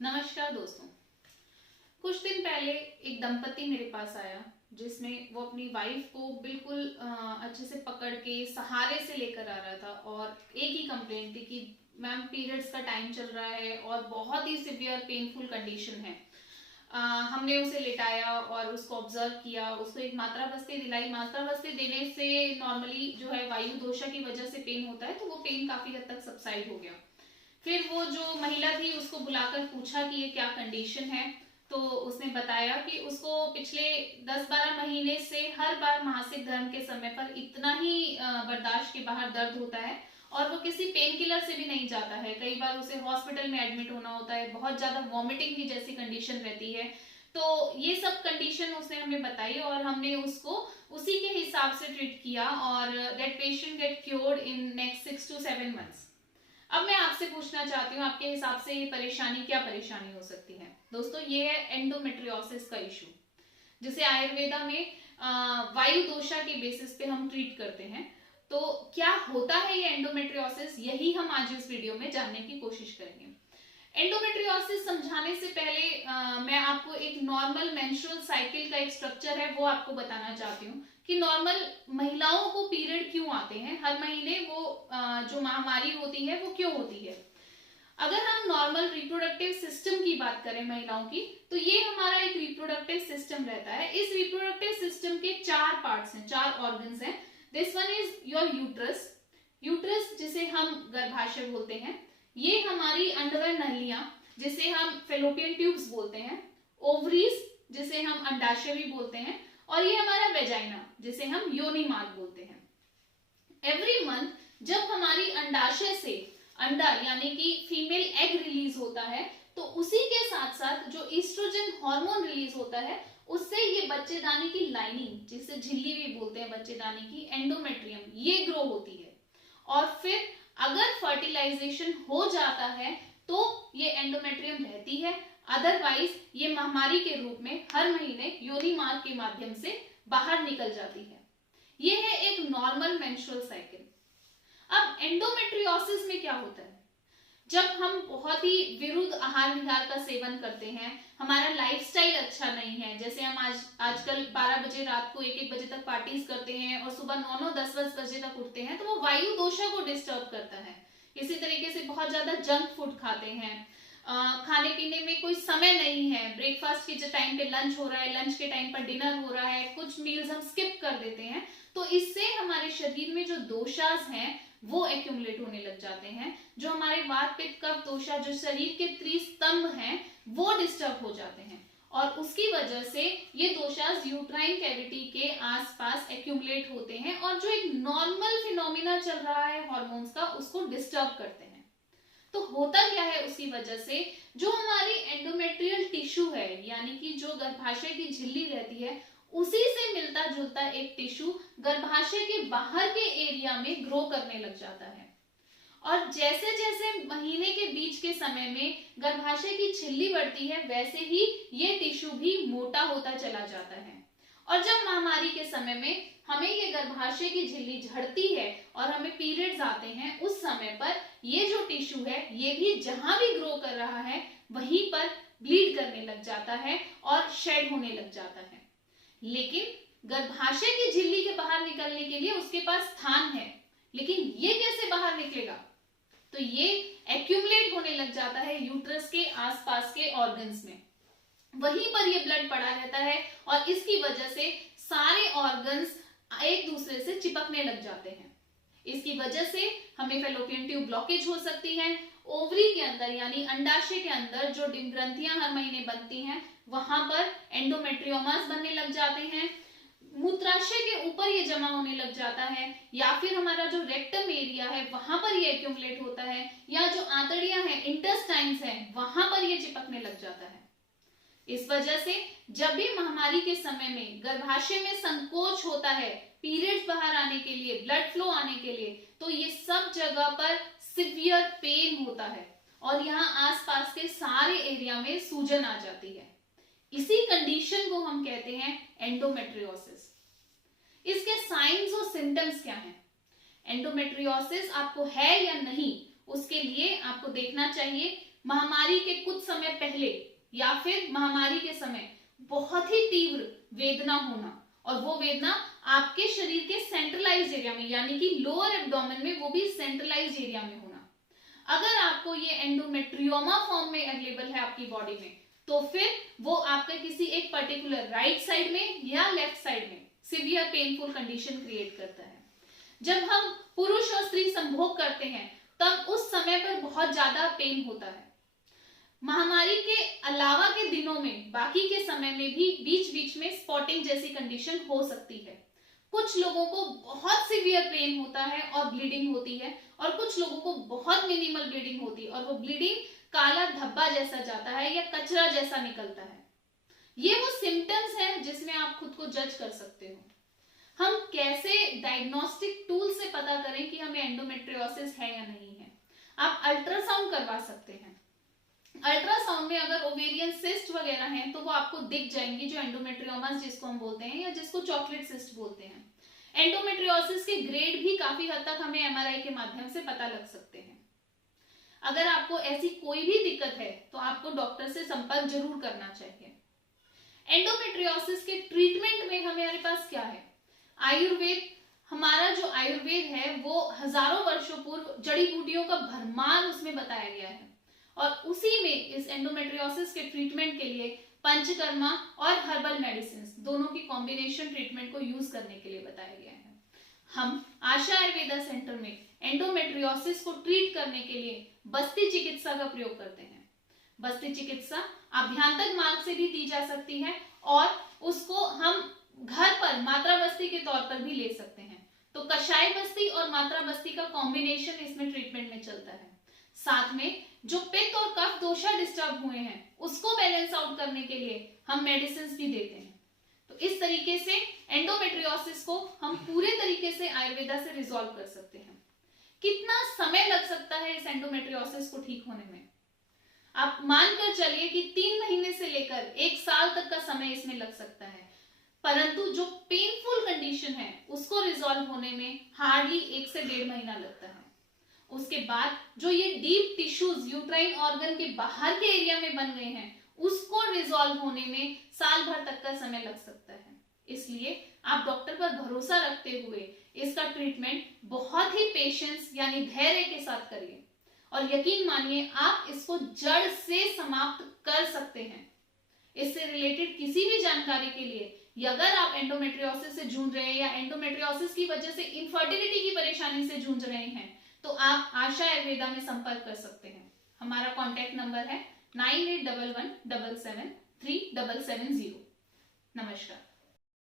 नमस्कार दोस्तों। कुछ दिन पहले एक दंपति मेरे पास आया जिसमें वो अपनी वाइफ को बिल्कुल अच्छे से पकड़ के सहारे से लेकर आ रहा था और एक ही कंप्लेंट थी कि मैम पीरियड्स का टाइम चल रहा है और बहुत ही सिवियर पेनफुल कंडीशन है। हमने उसे लिटाया और उसको ऑब्जर्व किया, उसको एक मात्रा बस्ती दिलाई। मात्रा बस्ती देने से नॉर्मली जो है वायु दोषा की वजह से पेन होता है, तो वो पेन काफी हद तक सबसाइड हो गया। फिर वो जो महिला थी उसको बुलाकर पूछा कि ये क्या कंडीशन है, तो उसने बताया कि उसको पिछले 10-12 महीने से हर बार मासिक धर्म के समय पर इतना ही बर्दाश्त के बाहर दर्द होता है और वो किसी पेन किलर से भी नहीं जाता है। कई बार उसे हॉस्पिटल में एडमिट होना होता है, बहुत ज्यादा वॉमिटिंग की जैसी कंडीशन रहती है। तो ये सब कंडीशन उसने हमें बताई और हमने उसको उसी के हिसाब से ट्रीट किया और that patient get cured in next 6 to 7 months। अब मैं आपसे पूछना चाहती हूँ, आपके हिसाब से ये परेशानी क्या परेशानी हो सकती है? दोस्तों, ये है एंडोमेट्रियोसिस का इशू, जिसे आयुर्वेदा में वायु दोषा के बेसिस पे हम ट्रीट करते हैं। तो क्या होता है ये एंडोमेट्रियोसिस, यही हम आज इस वीडियो में जानने की कोशिश करेंगे। एंडोमेट्रियोसिस समझाने से पहले मैं आपको एक नॉर्मल मेंस्ट्रुअल साइकिल का एक स्ट्रक्चर है वो आपको बताना चाहती हूँ कि नॉर्मल महिलाओं को पीरियड क्यों आते हैं हर महीने, वो जो महामारी होती है वो क्यों होती है। अगर हम नॉर्मल रिप्रोडक्टिव सिस्टम की बात करें महिलाओं की, तो ये हमारा एक रिप्रोडक्टिव सिस्टम रहता है। इस रिप्रोडक्टिव सिस्टम के 4 पार्ट्स हैं, 4 ऑर्गन्स हैं। This one is your uterus. Uterus जिसे हम गर्भाशय बोलते हैं, ये हमारी अंडरवेयर नलियां जिसे हम फेलोपियन ट्यूब्स बोलते हैं, ओवरीज जिसे हम अंडाशय भी बोलते हैं, और ये हमारा वेजाइना जिसे हम योनि मार्ग बोलते हैं। एवरी मंथ जब हमारी अंडाशय से अंडा यानी कि फीमेल एग रिलीज होता है, तो उसी के साथ साथ जो ईस्ट्रोजन हार्मोन रिलीज होता है, उससे ये बच्चेदानी की लाइनिंग जिसे झिल्ली भी बोलते हैं बच्चेदानी की, एंडोमेट्रियम, ये ग्रो होती है। और फिर अगर फर्टिलाइजेशन हो जाता है तो ये एंडोमेट्रियम रहती है, अदरवाइज ये महामारी के रूप में हर महीने योनि मार्ग के माध्यम से बाहर निकल जाती है। ये है एक नॉर्मल मेंस्ट्रुअल साइकिल। अब एंडोमेट्रियोसिस में क्या होता है? जब हम बहुत ही विरुद्ध आहार विहार का सेवन करते हैं, हमारा लाइफस्टाइल अच्छा नहीं है, जैसे हम आजकल 12 बजे रात को 1-1 बजे तक पार्टीज करते हैं और सुबह 9-9 10-10 बजे तक उठते हैं, तो वो वायु दोषा को डिस्टर्ब करता है। इसी तरीके से बहुत ज्यादा जंक फूड खाते हैं, खाने पीने में कोई समय नहीं है, ब्रेकफास्ट के टाइम पे लंच हो रहा है, लंच के टाइम पर डिनर हो रहा है, कुछ मील्स हम स्किप कर देते हैं, तो इससे हमारे शरीर में जो दोषास हैं वो एक्यूमुलेट होने लग जाते हैं। जो हमारे वात पित्त कफ दोषा, जो शरीर के त्रिस्तंभ हैं, वो डिस्टर्ब हो जाते हैं और उसकी वजह से ये दोषास यूट्राइन कैविटी के आसपास एक्यूमुलेट होते हैं और जो एक नॉर्मल फिनोमिना चल रहा है हार्मोन्स का, उसको डिस्टर्ब करते हैं। तो होता क्या है उसकी वजह से, जो हमारी एंडोमेट्रियल टिश्यू है यानी कि जो गर्भाशय की झिल्ली रहती है, उसी से मिलता जुलता एक टिश्यू गर्भाशय के बाहर के एरिया में ग्रो करने लग जाता है। और जैसे जैसे महीने के बीच के समय में गर्भाशय की झिल्ली बढ़ती है, वैसे ही ये टिश्यू भी मोटा होता चला जाता है। और जब महामारी के समय में हमें ये गर्भाशय की झिल्ली झड़ती है और हमें पीरियड्स आते हैं, उस समय पर ये जो टिश्यू है ये भी जहां भी ग्रो कर रहा है वहीं पर ब्लीड करने लग जाता है और शेड होने लग जाता है। लेकिन गर्भाशय की झिल्ली के बाहर निकलने के लिए उसके पास स्थान है, लेकिन ये कैसे बाहर निकलेगा? तो ये एक्यूमुलेट होने लग जाता है यूट्रस के आसपास के ऑर्गन्स में, वहीं पर ये ब्लड पड़ा रहता है और इसकी वजह से सारे ऑर्गन्स एक दूसरे से चिपकने लग जाते हैं। इसकी वजह से हमें फेलोपियन ट्यूब ब्लॉकेज हो सकती है। ओवरी के अंदर यानी अंडाशय के अंदर जो ग्रंथियां हर महीने बनती हैं, वहां पर एंडोमेट्रियोमास बनने लग जाते हैं। मूत्राशय के ऊपर ये जमा होने लग जाता है, या फिर हमारा जो रेक्टम एरिया है वहां पर ये एक्यूमुलेट होता है, या जो आंतड़ियां हैं, इंटेस्टाइन्स हैं, वहां पर ये चिपकने लग जाता है। इस वजह से जब भी महामारी के समय में गर्भाशय में संकोच होता है पीरियड्स बाहर आने के लिए, ब्लड फ्लो आने के लिए, तो ये सब जगह पर सिवियर पेन होता है और यहाँ आसपास के सारे एरिया में सूजन आ जाती है। इसी कंडीशन को हम कहते हैं एंडोमेट्रियोसिस। इसके साइंस और सिम्टम्स क्या हैं? एंडोमेट्रियोसिस आपको है या नहीं, उसके लिए आपको देखना चाहिए महामारी के कुछ समय पहले या फिर महामारी के समय बहुत ही तीव्र वेदना होना, और वो वेदना आपके शरीर के सेंट्रलाइज एरिया में यानी कि लोअर एब्डोमेन में, वो भी सेंट्रलाइज एरिया में होना। अगर आपको ये एंडोमेट्रियोमा फॉर्म में अवेलेबल है आपकी बॉडी में, तो फिर वो आपका किसी एक पर्टिकुलर राइट साइड में या लेफ्ट साइड में सिवियर पेनफुल कंडीशन क्रिएट करता है। जब हम पुरुष और स्त्री संभोग करते हैं तब उस समय पर बहुत ज्यादा पेन होता है। महामारी के अलावा के दिनों में, बाकी के समय में भी बीच बीच में स्पॉटिंग जैसी कंडीशन हो सकती है। कुछ लोगों को बहुत सीवियर पेन होता है और ब्लीडिंग होती है, और कुछ लोगों को बहुत मिनिमल ब्लीडिंग होती है और वो ब्लीडिंग काला धब्बा जैसा जाता है या कचरा जैसा निकलता है। ये वो सिम्टम्स हैं जिसमें आप खुद को जज कर सकते हो। हम कैसे डायग्नोस्टिक टूल से पता करें कि हमें एंडोमेट्रियोसिस है या नहीं है? आप अल्ट्रासाउंड करवा सकते हैं। अल्ट्रासाउंड में अगर ओवेरियन सिस्ट वगैरह हैं तो वो आपको दिख जाएंगी, जो एंडोमेट्रियोमास जिसको हम बोलते हैं या जिसको चॉकलेट सिस्ट बोलते हैं। एंडोमेट्रियोसिस के ग्रेड भी काफी हद तक हमें एमआरआई के माध्यम से पता लग सकते हैं। अगर आपको ऐसी कोई भी दिक्कत है तो आपको डॉक्टर से संपर्क जरूर करना चाहिए। एंडोमेट्रियोसिस के ट्रीटमेंट में हमारे पास क्या है? आयुर्वेद। हमारा जो आयुर्वेद है वो हजारों वर्षों पूर्व जड़ी बूटियों का भरमार उसमें बताया गया है, और उसी में इस एंडोमेट्रियोसिस के ट्रीटमेंट के लिए पंचकर्मा और हर्बल मेडिसिन दोनों की कॉम्बिनेशन ट्रीटमेंट को यूज करने के लिए बताया गया है। हम आशा आयुर्वेदा सेंटर में एंडोमेट्रियोसिस को ट्रीट करने के लिए बस्ती चिकित्सा का प्रयोग करते हैं। बस्ती चिकित्सा अभ्यंतर मार्ग से भी दी जा सकती है और उसको हम घर पर मात्रा बस्ती के तौर पर भी ले सकते हैं। तो कषाय बस्ती और मात्रा बस्ती का कॉम्बिनेशन इसमें ट्रीटमेंट में चलता है। साथ में जो पित्त और कफ दोषा डिस्टर्ब हुए हैं उसको बैलेंस आउट करने के लिए हम मेडिसिन भी देते हैं। तो इस तरीके से एंडोमेट्रियोसिस को हम पूरे तरीके से आयुर्वेदा से रिजॉल्व कर सकते हैं। कितना समय लग सकता है इस एंडोमेट्रियोसिस को ठीक होने में? आप मानकर चलिए कि 3 महीने से लेकर 1 साल तक का समय इसमें लग सकता है, परंतु जो पेनफुल कंडीशन है उसको रिजॉल्व होने में हार्डली 1 से 1.5 महीना लगता है। उसके बाद जो ये डीप टिश्यूज यूट्राइन ऑर्गन के बाहर के एरिया में बन गए हैं उसको रिजॉल्व होने में साल भर तक का समय लग सकता है। इसलिए आप डॉक्टर पर भरोसा रखते हुए इसका ट्रीटमेंट बहुत ही पेशेंस यानी धैर्य के साथ करिए, और यकीन मानिए आप इसको जड़ से समाप्त कर सकते हैं। इससे रिलेटेड किसी भी जानकारी के लिए, या अगर आप एंडोमेट्रियोसिस से जूझ रहे हैं या एंडोमेट्रियोसिस की वजह से इनफर्टिलिटी की परेशानी से जूझ रहे हैं, तो आप आशा आयुर्वेदा में संपर्क कर सकते हैं। हमारा कॉन्टैक्ट नंबर है 9811777370। नमस्कार।